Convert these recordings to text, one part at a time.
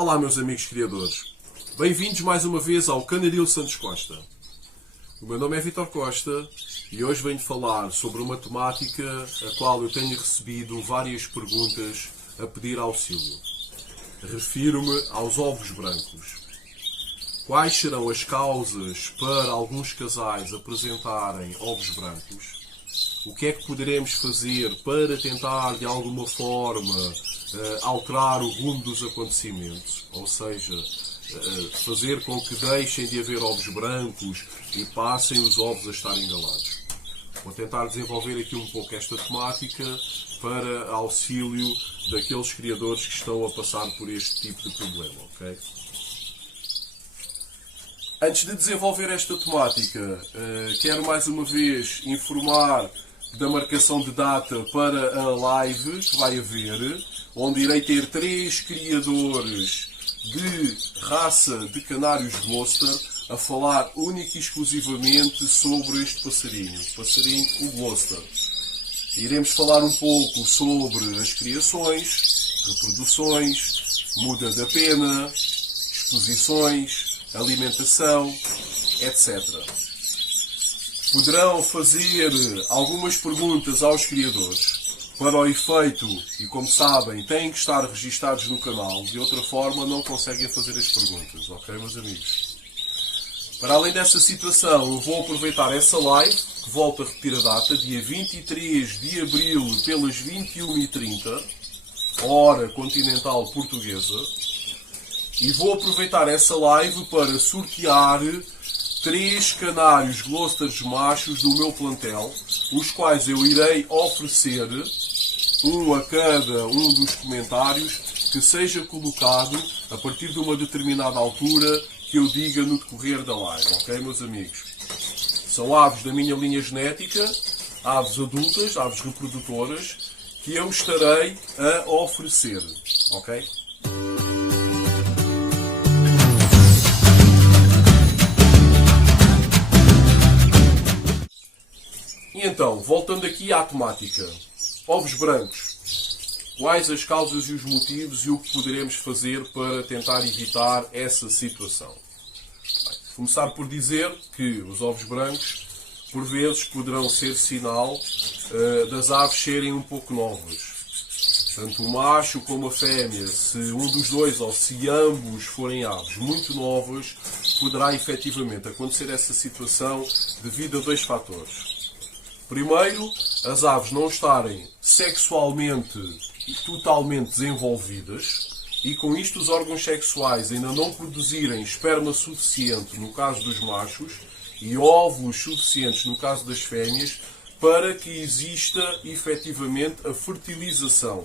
Olá, meus amigos criadores. Bem-vindos mais uma vez ao Canaril Santos Costa. O meu nome é Vítor Costa e hoje venho falar sobre uma temática a qual eu tenho recebido várias perguntas a pedir auxílio. Refiro-me aos ovos brancos. Quais serão as causas para alguns casais apresentarem ovos brancos? O que é que poderemos fazer para tentar, de alguma forma, alterar o rumo dos acontecimentos? Ou seja, fazer com que deixem de haver ovos brancos e passem os ovos a estar engalados. Vou tentar desenvolver aqui um pouco esta temática para auxílio daqueles criadores que estão a passar por este tipo de problema, ok? Antes de desenvolver esta temática, quero mais uma vez informar da marcação de data para a live que vai haver, onde irei ter 3 criadores de raça de canários Gloucester a falar única e exclusivamente sobre este passarinho, o passarinho Gloucester. Iremos falar um pouco sobre as criações, reproduções, muda da pena, exposições, alimentação, etc. Poderão fazer algumas perguntas aos criadores para o efeito, e como sabem, têm que estar registados no canal, de outra forma não conseguem fazer as perguntas, ok, meus amigos? Para além dessa situação, eu vou aproveitar essa live, que volto a repetir a data, dia 23 de abril, pelas 21h30, hora continental portuguesa, e vou aproveitar essa live para sortear 3 canários Gloucesters machos do meu plantel, os quais eu irei oferecer, um a cada um dos comentários, que seja colocado a partir de uma determinada altura que eu diga no decorrer da live, ok, meus amigos? São aves da minha linha genética, aves adultas, aves reprodutoras, que eu estarei a oferecer, ok? E então, voltando aqui à temática. Ovos brancos. Quais as causas e os motivos e o que poderemos fazer para tentar evitar essa situação? Começar por dizer que os ovos brancos, por vezes, poderão ser sinal das aves serem um pouco novas. Tanto o macho como a fêmea, se um dos dois ou se ambos forem aves muito novas, poderá efetivamente acontecer essa situação devido a 2 fatores. Primeiro, as aves não estarem sexualmente e totalmente desenvolvidas e com isto os órgãos sexuais ainda não produzirem esperma suficiente no caso dos machos e óvulos suficientes no caso das fêmeas para que exista efetivamente a fertilização.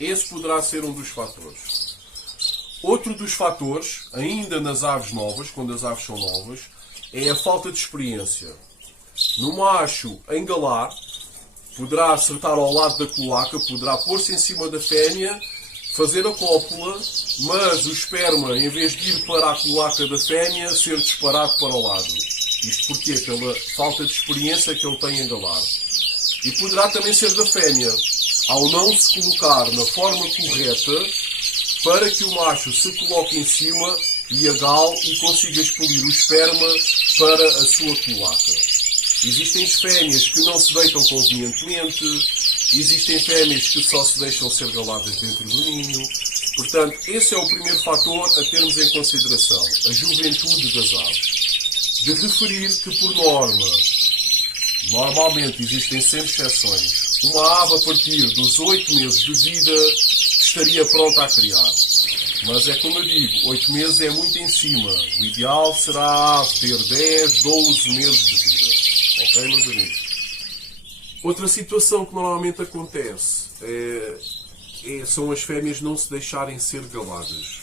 Esse poderá ser um dos fatores. Outro dos fatores, ainda nas aves novas, quando as aves são novas, é a falta de experiência. No macho, engalar, poderá acertar ao lado da cloaca, poderá pôr-se em cima da fêmea, fazer a cópula, mas o esperma, em vez de ir para a cloaca da fêmea, ser disparado para o lado. Isto porquê? Pela falta de experiência que ele tem em engalar. E poderá também ser da fêmea, ao não se colocar na forma correta, para que o macho se coloque em cima e agale e consiga expelir o esperma para a sua cloaca. Existem fêmeas que não se deitam convenientemente, existem fêmeas que só se deixam ser galadas dentro do ninho. Portanto, esse é o primeiro fator a termos em consideração, a juventude das aves. De referir que, por norma, normalmente existem sempre exceções, uma ave a partir dos 8 meses de vida estaria pronta a criar. Mas é como eu digo, 8 meses é muito em cima. O ideal será a ave ter 10, 12 meses de vida. Ok, meus amigos? Outra situação que normalmente acontece são as fêmeas não se deixarem ser galadas.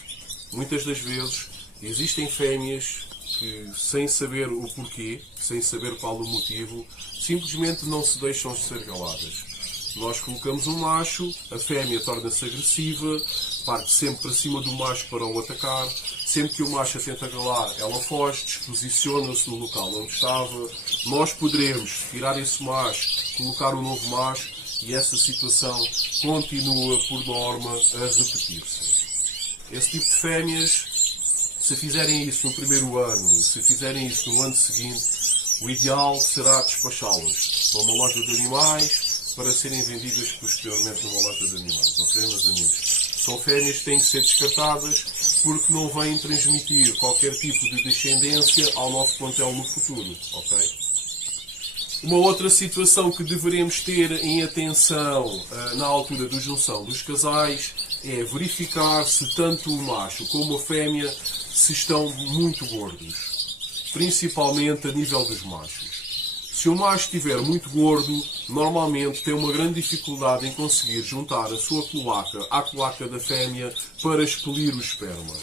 Muitas das vezes existem fêmeas que, sem saber o porquê, sem saber qual o motivo, simplesmente não se deixam ser galadas. Nós colocamos um macho, a fêmea torna-se agressiva, parte sempre para cima do macho para o atacar. Sempre que o macho a tenta galar, ela foge, desposiciona-se no local onde estava. Nós poderemos tirar esse macho, colocar um novo macho e essa situação continua, por norma, a repetir-se. Esse tipo de fêmeas, se fizerem isso no primeiro ano, se fizerem isso no ano seguinte, o ideal será despachá-las para uma loja de animais para serem vendidas posteriormente numa loja de animais. Ok, meus amigos? São fêmeas que têm que ser descartadas porque não vêm transmitir qualquer tipo de descendência ao nosso plantel no futuro. Ok? Uma outra situação que deveremos ter em atenção na altura da junção dos casais é verificar se tanto o macho como a fêmea se estão muito gordos, principalmente a nível dos machos. Se o macho estiver muito gordo, normalmente tem uma grande dificuldade em conseguir juntar a sua cloaca à cloaca da fêmea para expelir o esperma.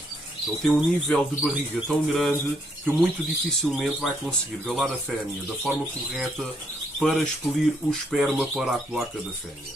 Ele tem um nível de barriga tão grande que muito dificilmente vai conseguir galar a fêmea da forma correta para expelir o esperma para a cloaca da fêmea.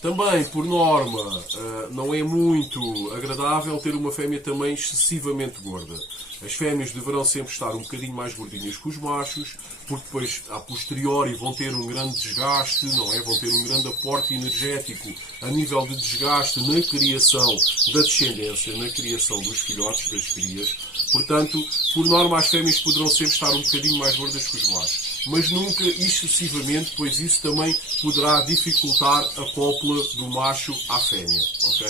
Também, por norma, não é muito agradável ter uma fêmea também excessivamente gorda. As fêmeas deverão sempre estar um bocadinho mais gordinhas que os machos, porque depois, a posteriori, vão ter um grande desgaste, não é? Vão ter um grande aporte energético a nível de desgaste na criação da descendência, na criação dos filhotes, das crias. Portanto, por norma, as fêmeas poderão sempre estar um bocadinho mais gordas que os machos. Mas nunca excessivamente, pois isso também poderá dificultar a cópula do macho à fêmea. Ok?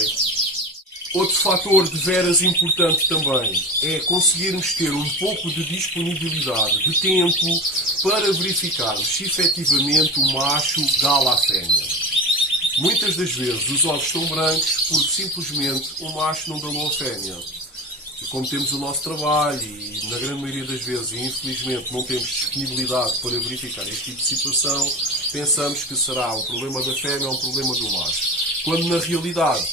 Outro fator de veras importante também é conseguirmos ter um pouco de disponibilidade de tempo para verificarmos se efetivamente o macho gala a fêmea. Muitas das vezes os ovos estão brancos porque simplesmente o macho não galou a fêmea. E como temos o nosso trabalho e na grande maioria das vezes, e infelizmente, não temos disponibilidade para verificar este tipo de situação, pensamos que será um problema da fêmea ou um problema do macho. Quando na realidade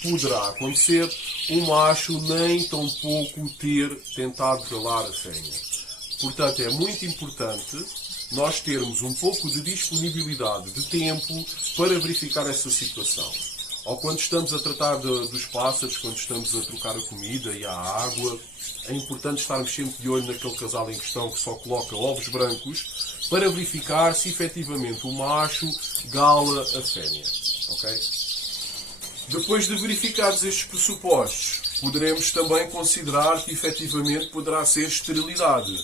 poderá acontecer o macho nem tão pouco ter tentado galar a fêmea. Portanto, é muito importante nós termos um pouco de disponibilidade de tempo para verificar essa situação. Ou quando estamos a tratar dos pássaros, quando estamos a trocar a comida e a água, é importante estarmos sempre de olho naquele casal em questão que só coloca ovos brancos para verificar se efetivamente o macho gala a fêmea. Ok? Depois de verificados estes pressupostos, poderemos também considerar que efetivamente poderá ser esterilidade,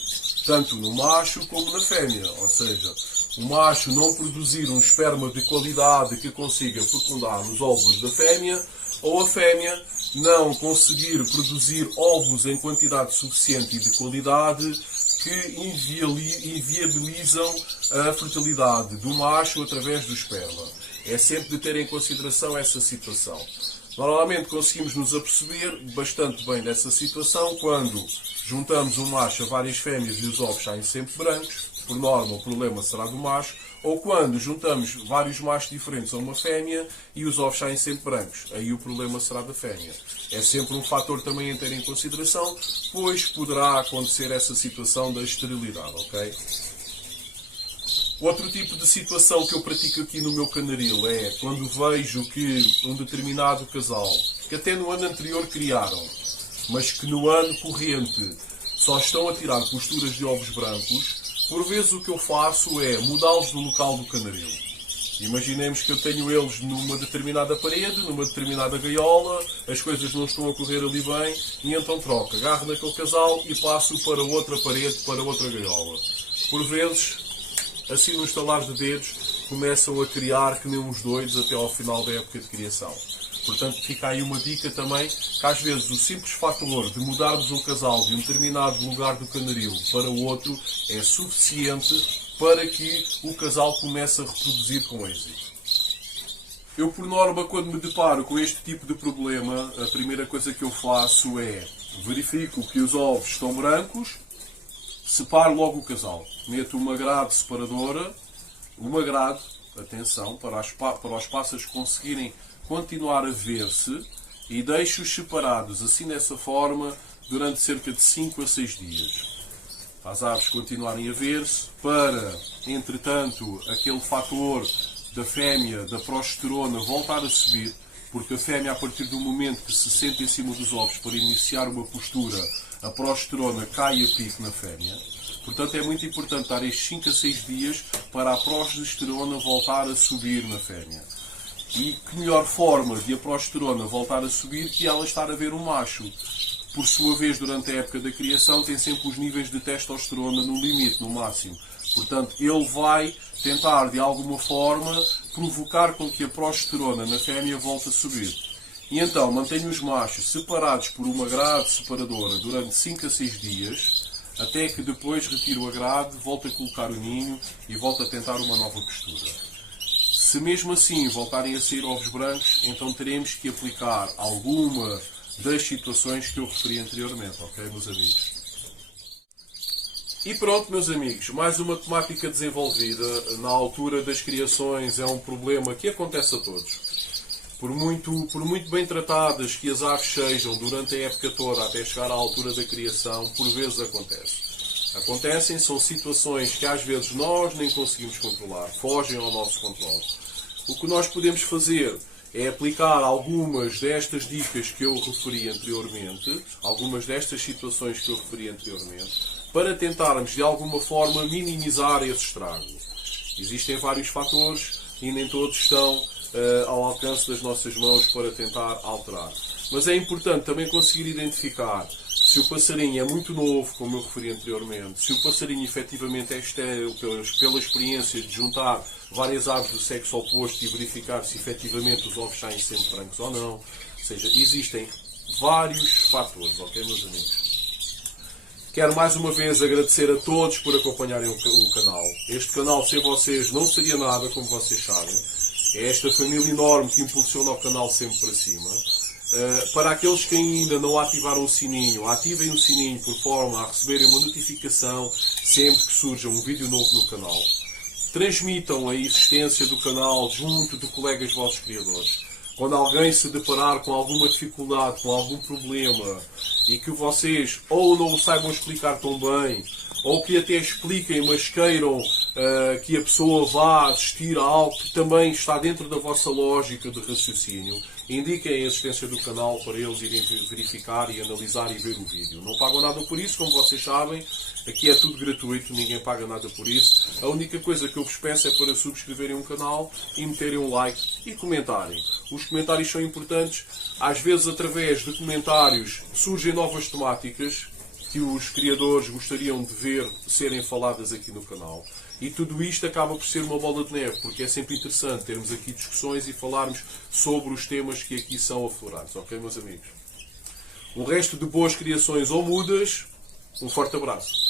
tanto no macho como na fêmea, ou seja, o macho não produzir um esperma de qualidade que consiga fecundar nos óvulos da fêmea, ou a fêmea não conseguir produzir ovos em quantidade suficiente e de qualidade que inviabilizam a fertilidade do macho através do esperma. É sempre de ter em consideração essa situação. Normalmente conseguimos nos aperceber bastante bem dessa situação quando juntamos um macho a várias fêmeas e os ovos saem sempre brancos. Por norma, o problema será do macho. Ou quando juntamos vários machos diferentes a uma fêmea e os ovos saem sempre brancos. Aí o problema será da fêmea. É sempre um fator também a ter em consideração, pois poderá acontecer essa situação da esterilidade, ok? Outro tipo de situação que eu pratico aqui no meu canaril é quando vejo que um determinado casal, que até no ano anterior criaram, mas que no ano corrente só estão a tirar posturas de ovos brancos, por vezes o que eu faço é mudá-los do local do canaril. Imaginemos que eu tenho eles numa determinada parede, numa determinada gaiola, as coisas não estão a correr ali bem, e então troco, agarro naquele casal e passo para outra parede, para outra gaiola. Por vezes, assim no estalar de dedos, começam a criar que nem uns doidos até ao final da época de criação. Portanto, fica aí uma dica também, que às vezes o simples fator de mudarmos o casal de um determinado lugar do canaril para o outro é suficiente para que o casal comece a reproduzir com êxito. Eu, por norma, quando me deparo com este tipo de problema, a primeira coisa que eu faço é verifico que os ovos estão brancos, separo logo o casal. Meto uma grade separadora, atenção, para os pássaros conseguirem continuar a ver-se e deixo-os separados assim dessa forma durante cerca de 5 a 6 dias. Para as aves continuarem a ver-se, para, entretanto, aquele fator da fêmea, da progesterona, voltar a subir, porque a fêmea, a partir do momento que se sente em cima dos ovos para iniciar uma postura, a progesterona cai a pique na fêmea. Portanto, é muito importante dar estes 5 a 6 dias para a progesterona voltar a subir na fêmea. E que melhor forma de a progesterona voltar a subir que ela estar a ver um macho. Por sua vez, durante a época da criação, tem sempre os níveis de testosterona no limite, no máximo. Portanto, ele vai tentar, de alguma forma, provocar com que a progesterona na fêmea volte a subir. E então, mantém os machos separados por uma grade separadora durante 5 a 6 dias, até que depois retira o agrade, volta a colocar o ninho e volta a tentar uma nova postura. Se mesmo assim voltarem a sair ovos brancos, então teremos que aplicar alguma das situações que eu referi anteriormente, ok, meus amigos? E pronto, meus amigos, mais uma temática desenvolvida. Na altura das criações é um problema que acontece a todos. Por muito bem tratadas que as aves sejam durante a época toda, até chegar à altura da criação, por vezes acontece. Acontecem, são situações que às vezes nós nem conseguimos controlar, fogem ao nosso controle. O que nós podemos fazer é aplicar algumas destas dicas que eu referi anteriormente, algumas destas situações que eu referi anteriormente, para tentarmos de alguma forma minimizar esse estrago. Existem vários fatores e nem todos estão ao alcance das nossas mãos para tentar alterar. Mas é importante também conseguir identificar se o passarinho é muito novo, como eu referi anteriormente, se o passarinho efetivamente é estéril pela experiência de juntar várias aves do sexo oposto e verificar se efetivamente os ovos saem sempre brancos ou não. Ou seja, existem vários fatores, ok, meus amigos? Quero mais uma vez agradecer a todos por acompanharem o canal. Este canal sem vocês não seria nada, como vocês sabem. É esta família enorme que impulsiona o canal sempre para cima. Para aqueles que ainda não ativaram o sininho, ativem o sininho por forma a receberem uma notificação sempre que surja um vídeo novo no canal. Transmitam a existência do canal junto de colegas vossos criadores. Quando alguém se deparar com alguma dificuldade, com algum problema, e que vocês ou não o saibam explicar tão bem, ou que até expliquem, mas queiram que a pessoa vá assistir a algo que também está dentro da vossa lógica de raciocínio, indiquem a existência do canal para eles irem verificar e analisar e ver o vídeo. Não pagam nada por isso, como vocês sabem. Aqui é tudo gratuito, ninguém paga nada por isso. A única coisa que eu vos peço é para subscreverem o canal e meterem um like e comentarem. Os comentários são importantes. Às vezes, através de comentários, surgem novas temáticas que os criadores gostariam de ver serem faladas aqui no canal. E tudo isto acaba por ser uma bola de neve, porque é sempre interessante termos aqui discussões e falarmos sobre os temas que aqui são aflorados. Ok, meus amigos? Um resto de boas criações ou mudas. Um forte abraço.